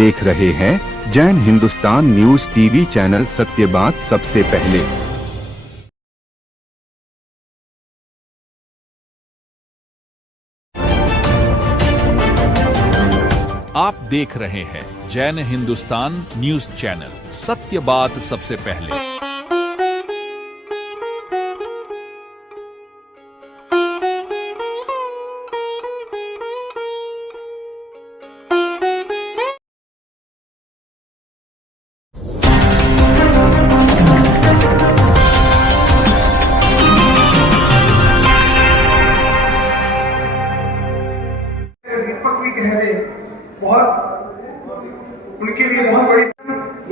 देख रहे हैं Jain Hindustan news TV channel, सत्य बात सबसे पहले। आप देख रहे हैं जैन हिंदुस्तान न्यूज चैनल, सत्य बात सबसे पहले। दीपक भी कह रहे, बहुत उनके लिए बहुत बड़ी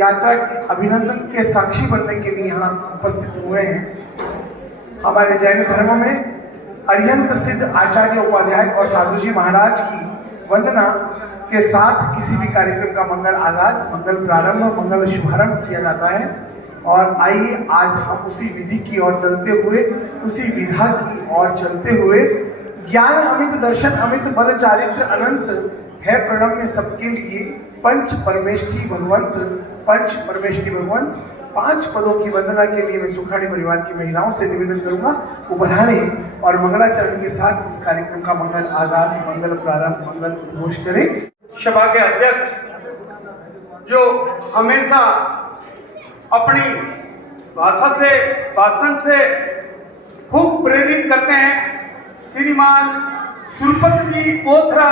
यात्रा की अभिनंदन के साक्षी बनने के लिए यहाँ उपस्थित हुए हैं। हमारे जैन धर्म में अरिहंत सिद्ध आचार्य उपाध्याय और साधु जी महाराज की वंदना के साथ किसी भी कार्यक्रम का मंगल आगाज, मंगल प्रारंभ, मंगल शुभारंभ किया जाता है। और आइए आज हम उसी विधि की ओर चलते हुए, उसी विधा की ओर चलते हुए, ज्ञान अमित दर्शन अमित बल चारित्र अनंत है प्रणम्य सबके लिए, पंच परमेष्ठी भगवंत, पंच परमेष्ठी भगवंत, 5 पदों की वंदना के लिए मैं सुखाड़ी परिवार की महिलाओं से निवेदन करूंगा वो बधाने और मंगलाचरण के साथ इस कार्यक्रम का मंगल आगाज, मंगल प्रारंभ, मंगल उद्घोष करें। सभा के अध्यक्ष जो हमेशा अपनी भाषा से, भाषण से खूब प्रेरित करते हैं, श्रीमान सुरपत जी पोथरा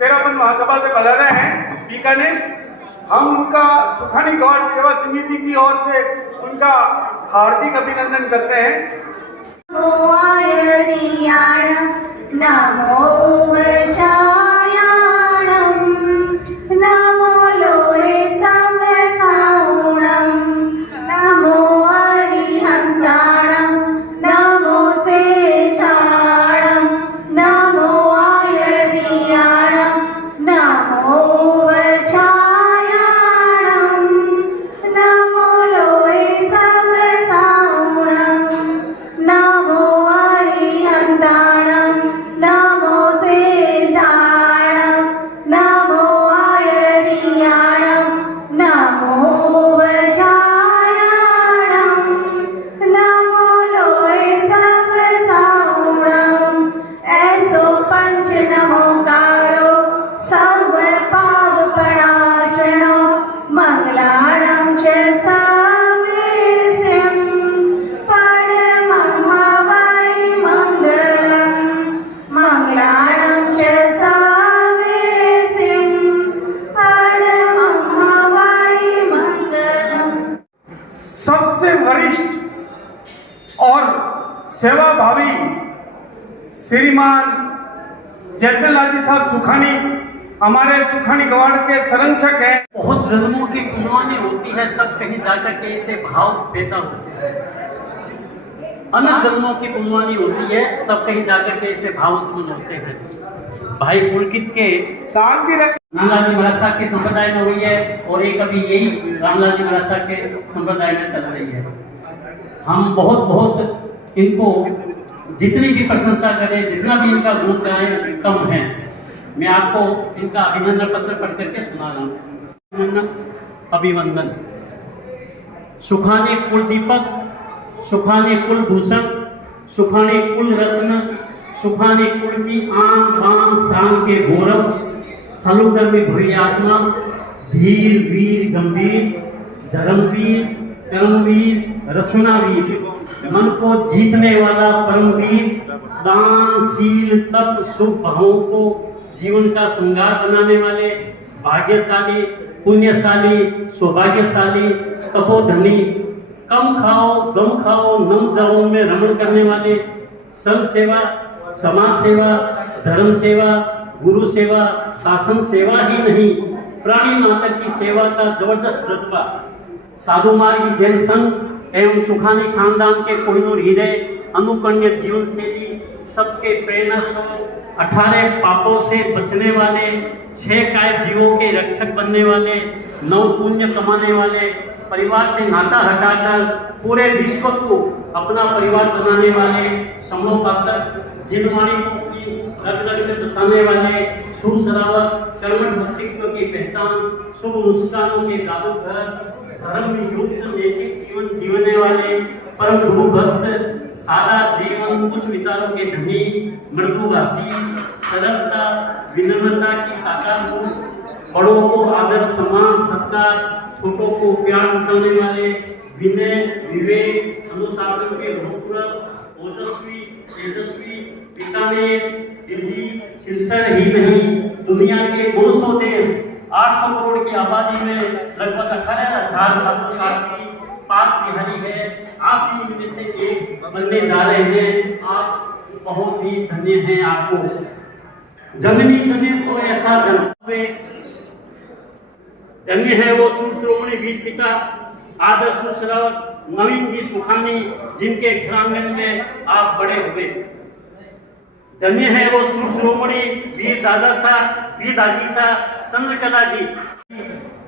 तेरापन महासभा से पधारे हैं बीकानेर। हम उनका सुखानी गौड़ सेवा समिति की ओर से उनका हार्दिक अभिनंदन करते हैं। नमो नमो लोए समसाउणम, नमो अरिहंताणम, नमो सेताणम, नमो आयर्याणम, नमो वचायाणम, नमो लोए समसाउणम, नमो अरिहंताणम, नमो सेताणम, नमो आयर्याणम, नमो वचायाणम, नमो लोए समसाउणम। ऐसो पंच नमोकारो सर्व पाप प्रणाशनो, मंगलाणं च सावेस्यं, परमं हवै मंगलम्, मंगलाणं च सावेस्यं, परमं हवै मंगलम्। सबसे वरिष्ठ और सेवाभावी श्रीमान जयचंद जी साहब सुखानी हमारे सुखानी गवाड़ के संरक्षक हैं। बहुत जन्मों की पुण्यवानी होती है तब कहीं जाकर के इसे भाव पैदा होते हैं। अनंत जन्मों की पुण्यवानी होती है तब कहीं जाकर के इसे भाव उत्पन्न होते हैं। भाई पुलकित के शांति रख रामलाल जी महाराज साहब के संप्रदाय में हुई है और एक अभी यही रामलाल जी महाराज साहब के संप्रदाय में चल रही है। हम बहुत बहुत इनको जितनी भी प्रशंसा करें, जितना भी इनका गुण गाएं कम है। मैं आपको इनका अभिनंदन पत्र पढ़ करके सुना रहा हूँ। अभिनंदन। सुखानी कुल दीपक, सुखानी कुल भूषण, सुखानी कुल रत्न, सुखानी कुल की आन बान शान के गौरव, हलुकर में भरी आत्मा, धीर वीर गंभीर, धर्मवीर, कर्मवीर, रसनावीर, मन को जीतने वाला परमवीर, दानशील तप शुभ भावों को जीवन का श्रृंगार बनाने वाले, भाग्यशाली, पुण्यशाली, सौभाग्यशाली, तपोधनी, कम खाओ गम खाओ नम जाओ में रमण करने वाले, संघ सेवा, समाज सेवा, धर्म सेवा, गुरु सेवा, शासन सेवा ही नहीं, प्राणी माता की सेवा का जबरदस्त जज्बा, साधु मार्गी जैन संघ एवं सुखानी खानदान के कोहिनूर हीरे, अनुकरणीय जीवन शैली, सबके प्रेरणा स्रोत, 18 पापों से बचने वाले, 6 काय जीवों के रक्षक बनने वाले, 9 पुण्य कमाने वाले, परिवार से नाता हटाकर पूरे विश्व को अपना परिवार बनाने वाले समोपासक, जिनवाणी को अपनी रग रग में बसाने वाले, सुसरावत कर्मठ व्यक्तित्व की पहचान, शुभ मुस्कानों के जादूगर, धर्म युक्त नैतिक जीवन जीवने वाले, परम गुरु भक्त, सादा जीवन, उच्च विचारों के धनी, मृदुभाषी, सरलता विनम्रता की साकार रूप, बड़ों को आदर सम्मान सत्कार, छोटों को प्यार उठाने वाले, विनय विवेक अनुशासन के रोहपुरस, ओजस्वी तेजस्वी, पिता ने दिल्ली सिलसर ही नहीं दुनिया के 200 देश 800 करोड़ की आबादी में लगभग 18,000 छात्र की पाक तिहारी है। आप भी इनमें से एक बनने जा रहे हैं। आप बहुत ही धन्य हैं। आपको जननी जने तो ऐसा जन्मे धन्य है वो सुश्रोमणी वीर पिता आदर्श सुश्रावत नवीन जी सुखानी, जिनके घरांगन में आप बड़े हुए। धन्य है वो सुश्रोमणी वीर दादा साहब वीर दादी साहब चंद्रकला जी,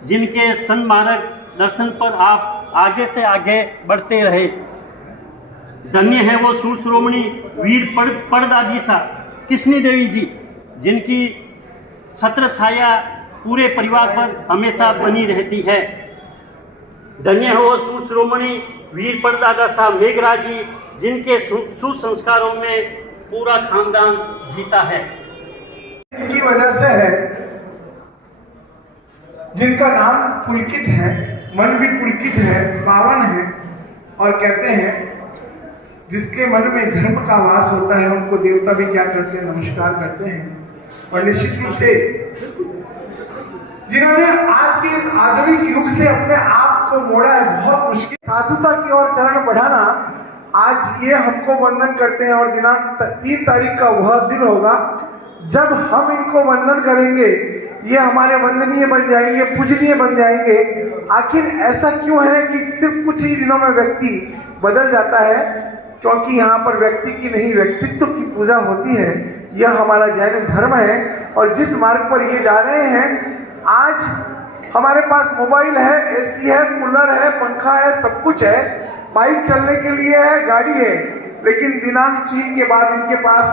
जिनके सन्मार्ग दर्शन पर आप आगे से आगे बढ़ते रहे। धन्य है वो सुश्रोमणी वीर परदादी साहब कृष्णी देवी जी, जिनकी छत्र छाया पूरे परिवार पर हमेशा बनी रहती है। धन्य है वो सुश्रोमणी वीर परदादा साहब मेघराज जी, जिनके सुसंस्कारों में पूरा खानदान जीता है। इनकी वजह से है, जिनका नाम पुलकित है, मन भी पुलकित है, पावन है, और कहते हैं जिसके मन में धर्म का वास होता है उनको देवता भी क्या करते हैं, नमस्कार करते हैं। और निश्चित रूप से जिन्होंने आज के इस आधुनिक युग से अपने आप को मोड़ा है, बहुत मुश्किल साधुता की ओर चरण बढ़ाना, आज ये हमको वंदन करते हैं। और दिनांक 3 तारीख का वह दिन होगा जब हम इनको वंदन करेंगे, ये हमारे वंदनीय बन जाएंगे, पूजनीय बन जाएंगे। आखिर ऐसा क्यों है कि सिर्फ कुछ ही दिनों में व्यक्ति बदल जाता है? क्योंकि यहाँ पर व्यक्ति की नहीं व्यक्तित्व की पूजा होती है। यह हमारा जैन धर्म है। और जिस मार्ग पर ये जा रहे हैं, आज हमारे पास मोबाइल है, एसी है, कूलर है, पंखा है, सब कुछ है, बाइक चलने के लिए है, गाड़ी है, लेकिन दिनांक 3 के बाद इनके पास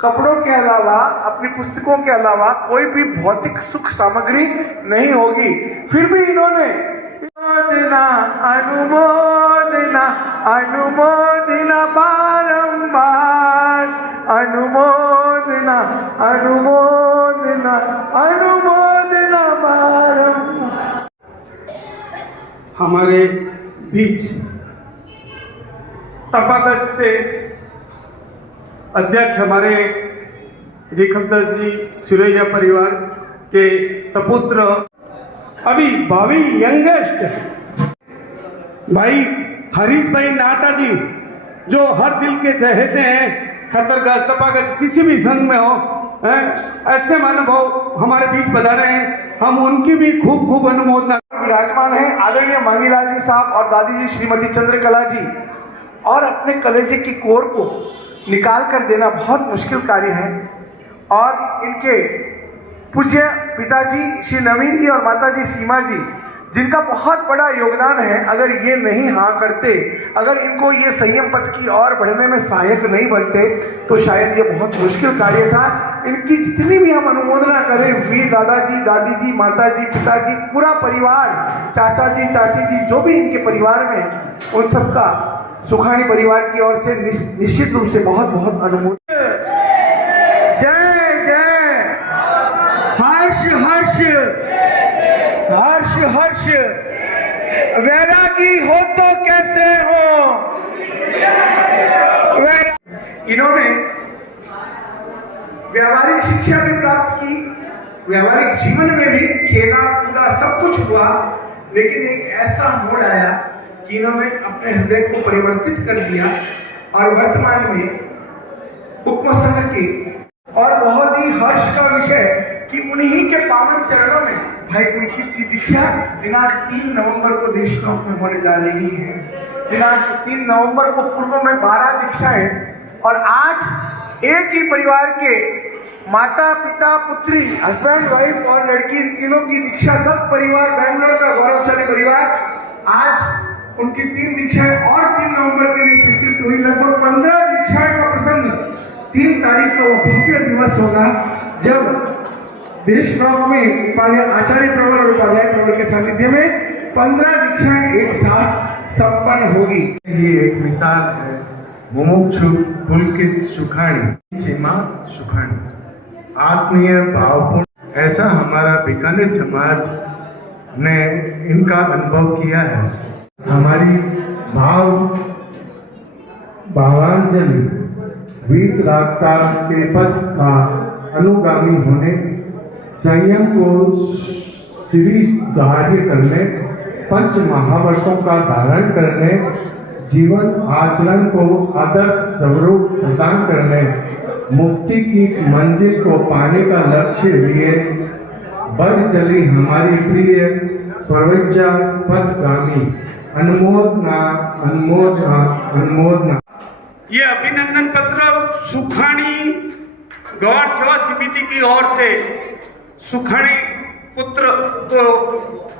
कपड़ों के अलावा, अपनी पुस्तकों के अलावा कोई भी भौतिक सुख सामग्री नहीं होगी। फिर भी इन्होंने अनुमोदना अनुमोदना अनुमोदना बारंबार, अनुमोदना अनुमोदना अनुमोदना बारंबार। हमारे बीच तपागत से अध्यक्ष हमारे रिखमदास जी सुरैया परिवार के सपुत्र, अभी भावी यंगेस्ट भाई हरीश भाई नाटा जी, जो हर दिल के चहेते हैं, खतरगंज तपागत किसी भी संघ में हो, ऐसे महानुभाव हमारे बीच बता रहे हैं। हम उनकी भी खूब खूब अनुमोदना। विराजमान है आदरणीय मांगीलाल जी साहब और दादी जी श्रीमती चंद्रकला जी, और अपने कलेजे की कोर को निकाल कर देना बहुत मुश्किल कार्य है। और इनके पूज्य पिताजी श्री नवीन जी और माताजी सीमा जी, जिनका बहुत बड़ा योगदान है, अगर ये नहीं हाँ करते, अगर इनको ये संयम पथ की ओर बढ़ने में सहायक नहीं बनते, तो शायद ये बहुत मुश्किल कार्य था। इनकी जितनी भी हम अनुमोदना करें, वीर दादाजी, दादी जी, माताजी, पिताजी, पूरा परिवार, चाचा जी, चाची जी, जो भी इनके परिवार में, उन सबका सुखानी परिवार की ओर से निश्चित रूप से बहुत बहुत अनुमोदन। जय जय, हर्ष हर्ष हर्ष हर्ष, वैरागी हो तो कैसे हो। इन्होंने व्यावहारिक शिक्षा भी प्राप्त की, व्यावहारिक जीवन में भी खेला कूदा सब कुछ हुआ, लेकिन एक ऐसा मोड़ आया कि इन्होंने अपने हृदय को परिवर्तित कर दिया और वर्तमान में उपम संघ के, और बहुत ही हर्ष का विषय कि उन्हीं के पावन चरणों में भाई पुलकित की दीक्षा दिनांक 3 नवंबर को देशनोक में होने जा रही है। दिनांक 3 नवंबर को पूर्व में 12 दीक्षाएं, और आज एक ही परिवार के माता पिता पुत्री, हस्बैंड वाइफ और लड़की, इन तीनों की दीक्षा 10 परिवार, बैंगलोर का गौरवशाली परिवार आज उनकी 3 दीक्षाएं और 3 नवंबर के लिए स्वीकृत हुई। लगभग 15 दीक्षाएं का प्रसंग 3 तारीख का वो भव्य दिवस होगा जब देश ब्लॉक में उपाध्याय आचार्य प्रवर और उपाध्याय प्रवर के सानिध्य में 15 दीक्षाएं एक साथ संपन्न होगी। ये एक मिसाल है मुमुक्षु पुलकित सुखानी सीमा सुखानी आत्मीय भावपूर्ण, ऐसा हमारा बीकानेर समाज ने इनका अनुभव किया है। हमारी भावांजलि वीतरागता के पथ का अनुगामी होने, संयम को श्री धार्य करने, पंच महाव्रतों का धारण करने, जीवन आचरण को आदर्श स्वरूप प्रदान करने, मुक्ति की मंजिल को पाने का लक्ष्य लिए बढ़ चली हमारी प्रिय प्रवज्जा पथगामी अनुमोदना अनुमोदना अनुमोदना। ये अभिनंदन पत्र सुखानी गौड़ सेवा समिति की ओर से सुखानी पुत्र को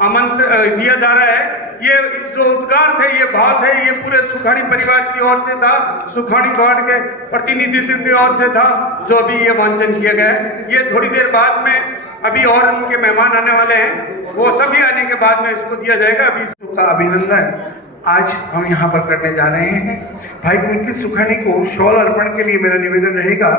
आमंत्रण दिया जा रहा है। ये जो उद्गार थे, ये भाव थे, ये पूरे सुखानी परिवार की ओर से था, सुखानी गौड़ के प्रतिनिधित्व की ओर से था, जो अभी ये वांचन किया गया है। ये थोड़ी देर बाद में अभी और उनके मेहमान आने वाले हैं, वो सभी आने के बाद में इसको दिया जाएगा। अभी का अभिनंदन आज हम यहाँ पर करने जा रहे हैं। भाई पुलकित सुखानी को शॉल अर्पण के लिए मेरा निवेदन रहेगा।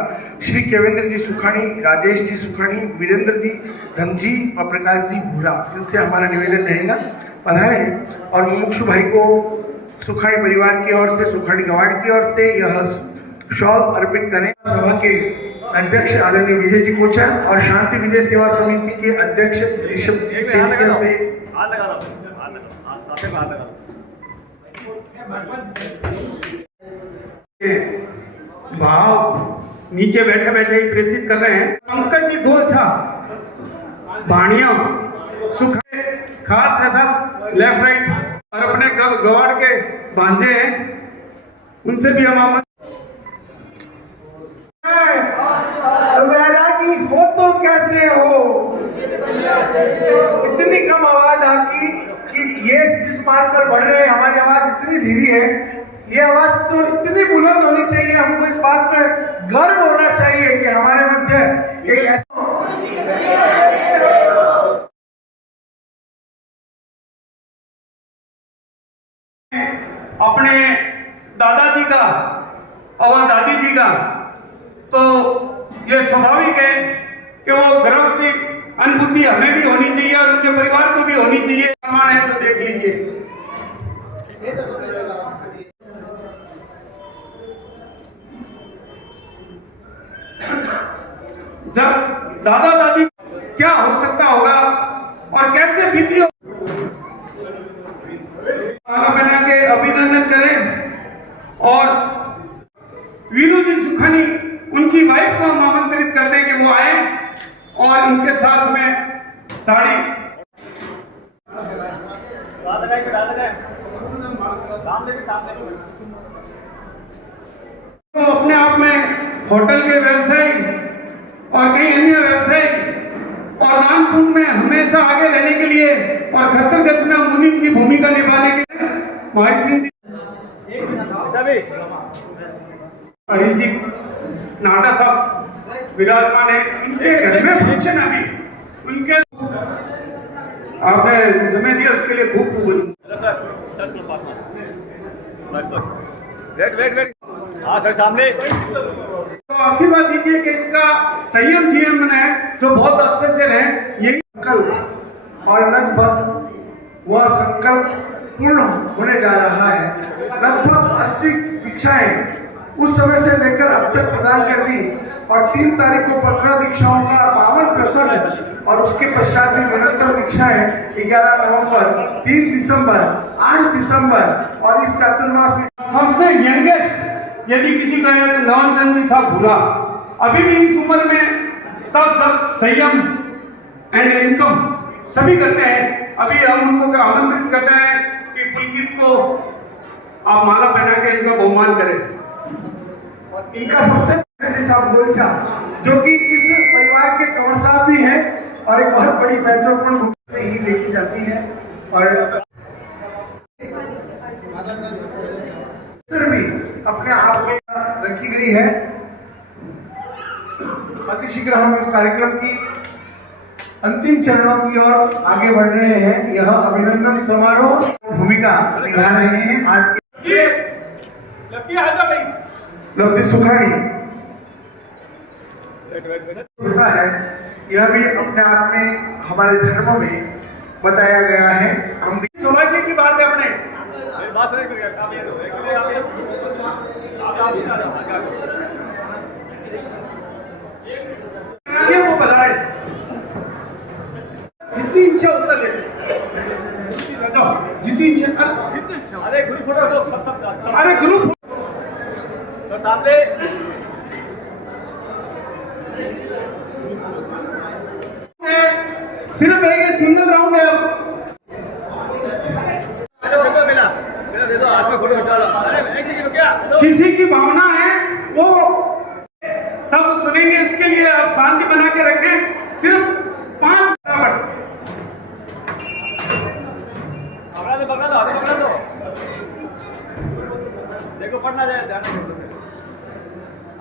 श्री केवेंद्र जी सुखानी, राजेश जी सुखानी, वीरेंद्र जी, धन जी और प्रकाश जी भूरा, इनसे हमारा निवेदन रहेगा पधारे और मुमुक्षु भाई को सुखानी परिवार की ओर से, सुखानी गवाड़ की ओर से यह शॉल अर्पित करें। सभा के अध्यक्ष आदरणीय विजय जी कोचर और शांति विजय सेवा समिति के अध्यक्ष ऋषभ जी से भाव नीचे बैठे बैठे ही प्रेषित कर रहे हैं। पंकज जी गोलछा भाणिया सुख खास है सब लेफ्ट राइट और अपने गवाड़ के भांजे हैं, उनसे भी हम वैरागी हो तो कैसे हो। इतनी कम आवाज आपकी कि ये जिस मार्ग पर बढ़ रहे हैं, हमारी आवाज इतनी धीमी है, ये आवाज तो इतनी बुलंद होनी चाहिए। हमको इस बात पर गर्व होना चाहिए कि हमारे मध्य एक ऐसा अपने दादाजी का और दादी जी का, तो ये स्वाभाविक है कि वो गर्व की अनुभूति हमें भी होनी चाहिए और उनके परिवार को भी होनी चाहिए। प्रमाण है तो देख लीजिए। जब दादा दादी क्या हो सकता होगा और कैसे बीती हो, बना के अभिनंदन करें और वीरू जी सुखानी उनकी वाइफ को हम आमंत्रित करते हैं कि वो आए और उनके साथ में साड़ी तो अपने आप में होटल के व्यवसाय और कई अन्य व्यवसाय और दान पुण्य में हमेशा आगे रहने के लिए और खच्चर गच्छ में मुनिम की भूमिका निभाने के लिए महर्षि जी हरीश जी नाटा साहब विराजमान है। इनके घर में फंक्शन अभी उनके आपने समय दिया उसके लिए खूब खूब वेट हाँ सर सामने तो आशीर्वाद दीजिए कि इनका संयम जीवन है जो बहुत अच्छे से रहे। यही संकल्प और लगभग वह संकल्प पूर्ण होने जा रहा है। लगभग 80 दीक्षाएं उस समय से लेकर अब तक प्रदान कर दी और 3 तारीख को 15 दीक्षाओं का पावन प्रसंग और उसके पश्चात भी निरंतर दीक्षाएं 11 नवंबर, 3 दिसंबर, 8 दिसंबर और इस चातुर्मास में सबसे यंगेस्ट यदि किसी का है तो नवचंद जी साहब भूरा अभी भी इस उम्र में तब जब संयम एंड इनकम सभी करते हैं। अभी हम उनको आमंत्रित करते हैं कि पुलकित को आप माला पहना के इनका बहुमान करें। और इनका सबसे साहब गोलछा जो कि इस परिवार के कंवर साहब भी हैं और एक बहुत बड़ी महत्वपूर्ण भूमिका ही देखी जाती है। और भी अपने आप में रखी गई है। अतिशीघ्र हम इस कार्यक्रम की अंतिम चरणों की ओर आगे बढ़ रहे हैं। यह अभिनंदन समारोह भूमिका निभा रहे हैं आज के लब्धि सुखाड़ी होता है। यह भी अपने आप में हमारे धर्म में बताया गया है। हम सौभाग्य की बात है अपने वो बताए जितनी इच्छा उतना ले जितनी इच्छा। अरे ग्रुप फोटो अरे ग्रुप तो सामने सिर्फ एक सिंगल राउंड है। किसी की भावना है वो सब सुनेंगे, इसके लिए आप शांति बना के रखें। सिर्फ 5 पकड़ा दो देखो पढ़ना जाए।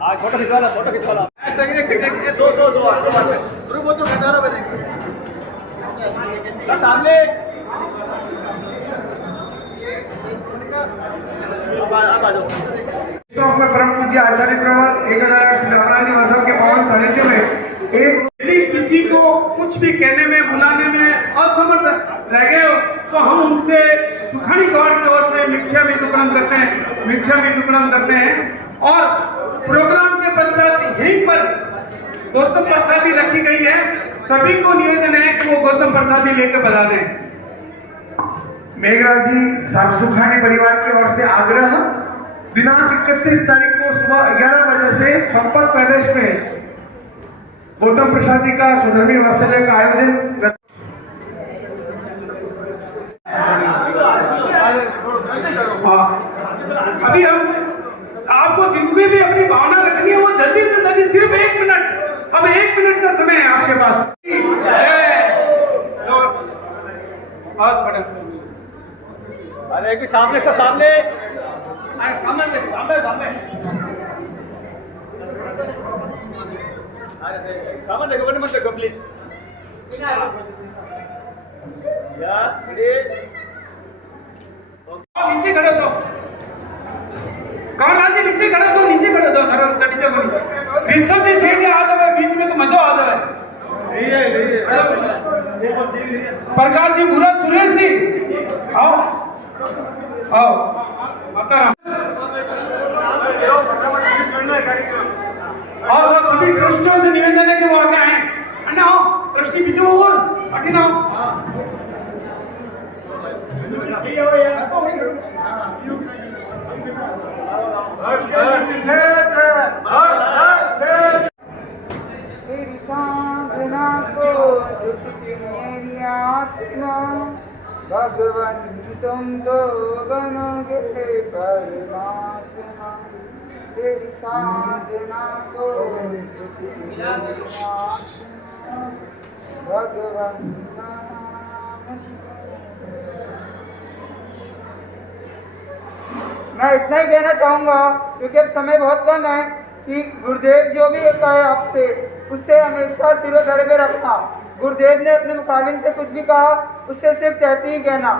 आज फोटो खिंचवाना दो सामने में परम पूज्य आचार्य प्रवर 1008 वर्षों के पावन सानिध्य में एक किसी को कुछ भी कहने में बुलाने में असमर्थ रह गए हो तो हम उनसे सुखानी द्वार की ओर से मिच्छामि दुक्कडम करते हैं। और प्रोग्राम के पश्चात यहीं पर गौतम प्रसादी रखी गई है। सभी को निवेदन है कि वो गौतम प्रसादी लेकर बता दें। मेघराज जी सुखानी परिवार की ओर से आग्रह, दिनांक 31 तारीख को सुबह 11 बजे से संपत पैलेस में गौतम प्रसादी का स्वधर्मी वात्सल्य का आयोजन। अभी हम आपको जिनकी भी अपनी भावना रखनी है वो जल्दी से जल्दी सिर्फ 1 मिनट, अब 1 मिनट का समय है आपके पास। अरे एक सामने से सामने सामने देखो मत देखो प्लीज। नीचे खड़े हो कमल जी, नीचे खड़े हो, नीचे खड़े हो धर्म चढ़ी जब ऋषभ जी सीट आ जावे बीच में तो मजा आ जावे। प्रकाश जी बुरा सुरेश जी आओ माता राम। और सभी ट्रस्टियों से निवेदन है कि वो आगे आए। अन्ना आओ ट्रस्टी पीछे वो आगे ना तेरी साधना को झुकती मेरी आत्मा, भगवान तुम तो बनोगे परमात्मा। तेरी साधना को झुकती मेरी आत्मा, भगवान मैं इतना ही कहना चाहूँगा क्योंकि अब समय बहुत कम है कि गुरुदेव जो भी होता है आपसे उससे हमेशा सिरों धड़े पे रखना। गुरुदेव ने अपने मुकालिम से कुछ भी कहा उससे सिर्फ कहते ही कहना।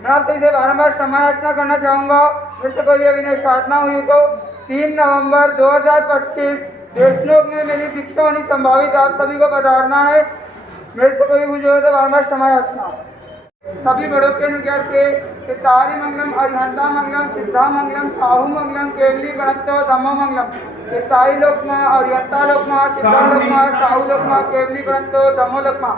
मैं आपसे इसे बारम्बार क्षमा याचना करना चाहूँगा। मेरे से कोई भी अभिनय साधना हुई तो 3 नवंबर 2025 देशलोक में मेरी दीक्षा होनी संभावित, आप सभी को पधारना है। मेरे से कोई मुझे हो तो बारम्बार क्षमा याचना। सभी बड़ों के अनुज्ञा से सितारी मंगलम, अरिहंता मंगलम, सिद्धा मंगलम, साहू मंगलम, केवली गणत्व धम्म मंगलम। सितारी लोकमा, अरिहंता लोकमा, सिद्धा लोकमा, साहू लोकमा, केवली गणत्व धम्मो लोकमा।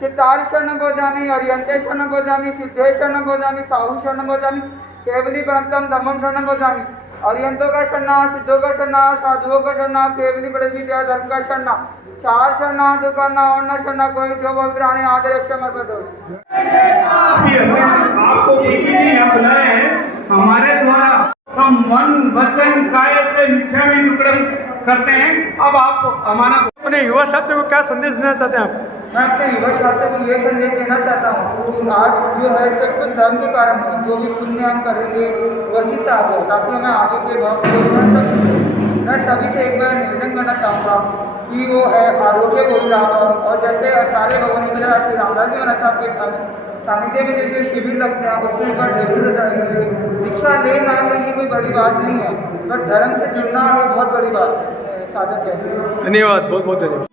सितारी शरण बोजामी, अरिहंते शरण बोजामी, सिद्धे शरण बोजामी, साहू शरण बोजामी, केवली गणत्वम धम्मम शरण बोजामी। अरिहंतों का शरणा, सिद्धों का शरणा, साधुओं का शरणा, केवली बड़े विद्या धर्म का शरणा। 4 शरणा दुकाना और न शरणा कोई जो प्राणी आदर क्षमा कर दो। आपको यहाँ बुलाए हैं हमारे द्वारा हम मन वचन काय से मिच्छामि दुक्कडम करते हैं। अब आप हमारा अपने युवा साथियों को क्या संदेश देना चाहते हैं आप? मैं अपने युवा छात्रों को ये संदेश देना चाहता हूँ कि आज जो है सब कुछ धर्म के कारण है। जो भी पुण्य हम करेंगे वही से आगे, ताकि हमें आगे के वक्त मैं सभी से एक बार निवेदन करना चाहूँगा कि वो है आरोग्य वही राम, और जैसे सारे लोगों ने कहा श्री रामदास जी महाराज साहब के सानिध्य में जैसे शिविर लगते हैं उसमें एक बार जरूर जाइए। दीक्षा ले ना ले ये कोई बड़ी बात नहीं है, बट धर्म से जुड़ना वो बहुत बड़ी बात साधन है। धन्यवाद, बहुत बहुत धन्यवाद।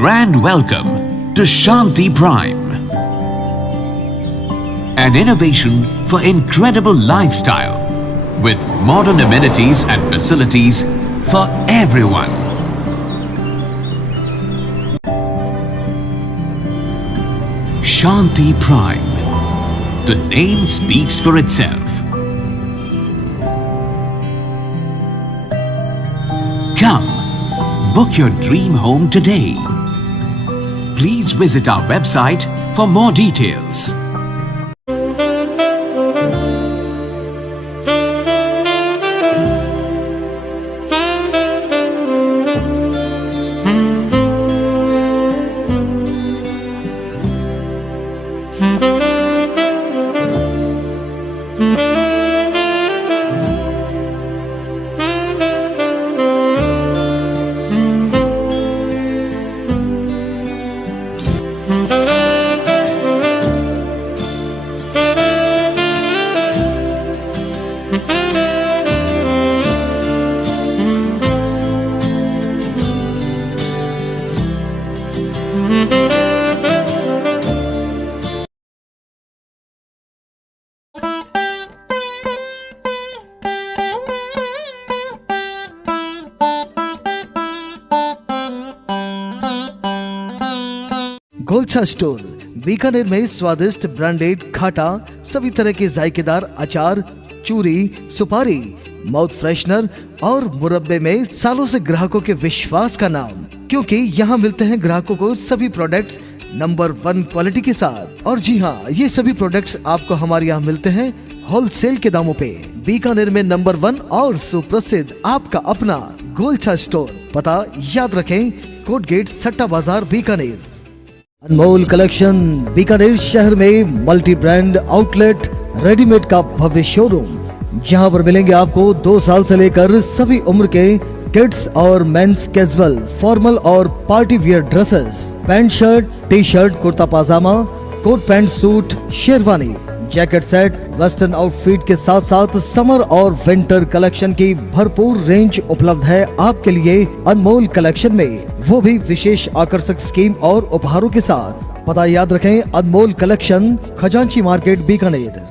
Grand welcome to Shanti Prime, an innovation for incredible lifestyle with modern amenities and facilities for everyone. Shanti Prime, the name speaks for itself. Come, book your dream home today. Please visit our website for more details. Golchha store Bikaner में स्वादिष्ट branded खाटा, सभी तरह के जायकेदार अचार, चूरी, सुपारी, mouth freshener और मुरब्बे में सालों से ग्राहकों के विश्वास का नाम, क्योंकि यहाँ मिलते हैं ग्राहकों को सभी प्रोडक्ट्स नंबर 1 क्वालिटी के साथ। और जी हाँ, ये सभी प्रोडक्ट्स आपको हमारे यहाँ मिलते हैं होलसेल के दामों पे। बीकानेर में नंबर 1 और सुप्रसिद्ध आपका अपना गोलछा स्टोर, पता याद रखें, कोट गेट, सट्टा बाजार, बीकानेर। अनमोल कलेक्शन बीकानेर शहर में मल्टी ब्रांड आउटलेट रेडीमेड का भव्य शोरूम, जहां पर मिलेंगे आपको 2 साल से लेकर सभी उम्र के किड्स और मेंस कैजुअल, फॉर्मल और party wear dresses, pant shirt, T shirt, kurta pyjama, coat pant suit, sherwani, jacket set, western outfit के साथ साथ समर और विंटर कलेक्शन की भरपूर रेंज उपलब्ध है आपके लिए अनमोल कलेक्शन में, वो भी विशेष आकर्षक स्कीम और उपहारों के साथ। पता याद रखें, अनमोल कलेक्शन, खजांची मार्केट, बीकानेर।